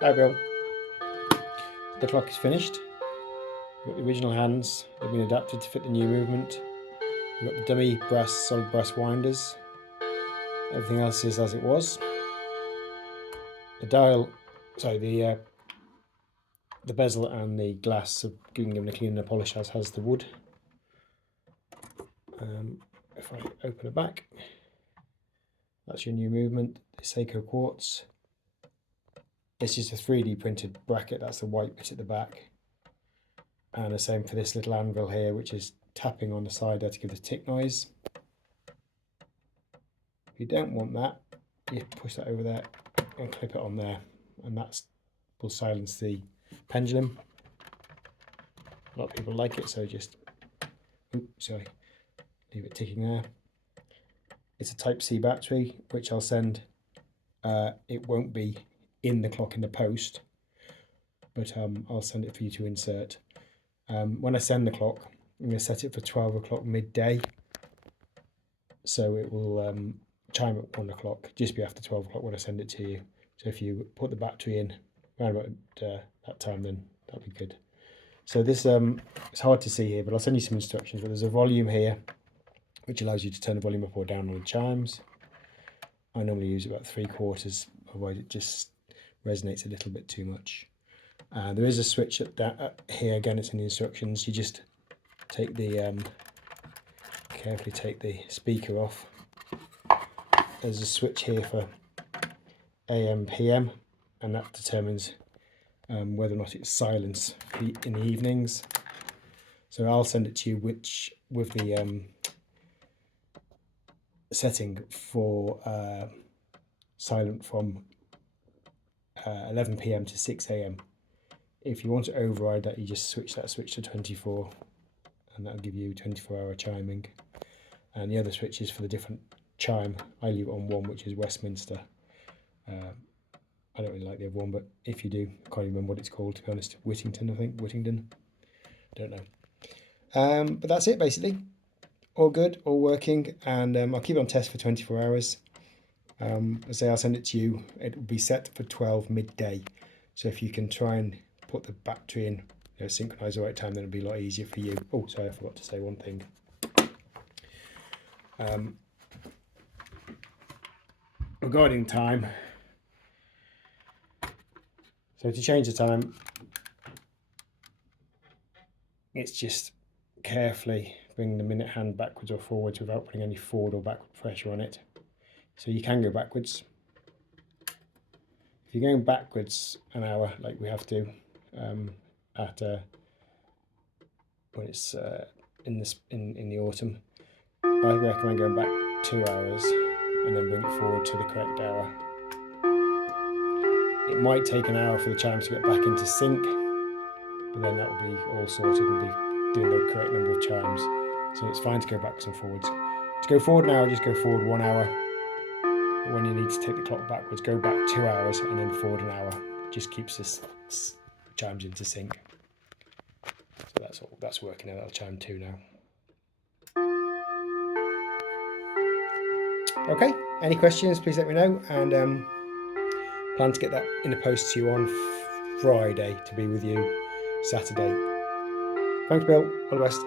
Hi Bill, the clock is finished. We've got the original hands, they've been adapted to fit the new movement. We've got the dummy brass, solid brass winders. Everything else is as it was. The dial, sorry, the bezel and the glass have been given a clean and a polish, as has the wood. If I open the back, that's your new movement, the Seiko quartz. It's just a 3D printed bracket, that's the white bit at the back. And the same for this little anvil here, which is tapping on the side there to give the tick noise. If you don't want that, you push that over there and clip it on there, and that will silence the pendulum. A lot of people like it, so just leave it ticking there. It's a Type-C battery, which I'll send. It won't be in the clock in the post, but I'll send it for you to insert. When I send the clock, I'm going to set it for 12 o'clock midday, so it will chime at 1 o'clock, just be after 12 o'clock when I send it to you. So if you put the battery in around about that time, then that'll be good. So this, it's hard to see here, but I'll send you some instructions. But there's a volume here, which allows you to turn the volume up or down on the chimes. I normally use about 3/4, otherwise it just resonates a little bit too much. There is a switch at that here, again it's in the instructions. You just take the, carefully take the speaker off. There's a switch here for AM, PM, and that determines whether or not it's silence in the evenings. So I'll send it to you with the setting for silent from 11 PM to 6 AM. If you want to override that, you just switch that switch to 24, and that'll give you 24-hour chiming. And the other switches for the different chime, I leave it on one, which is Westminster. I don't really like the other one, but if you do, I can't even remember what it's called, to be honest. Whittington, I think. Whittington. Don't know. But that's it, basically. All good, all working, and I'll keep it on test for 24 hours. I'll send it to you. It will be set for 12 midday. So if you can try and put the battery in, synchronize the right time, then it'll be a lot easier for you. Oh, sorry, I forgot to say one thing. Regarding time, so to change the time, it's just carefully bring the minute hand backwards or forwards without putting any forward or backward pressure on it. So you can go backwards. If you're going backwards an hour, like we have to, when it's in the autumn, I recommend going back 2 hours and then bring it forward to the correct hour. It might take an hour for the chimes to get back into sync, but then that will be all sorted and be doing the correct number of chimes. So it's fine to go backwards and forwards. To go forward an hour, just go forward 1 hour. But when you need to take the clock backwards, go back 2 hours and then forward an hour. Just keeps this chimes into sync. So that's working out. That'll chime 2 now. Okay, any questions, please let me know, and plan to get that in the post to you on Friday to be with you Saturday. Thanks, Bill. All the best.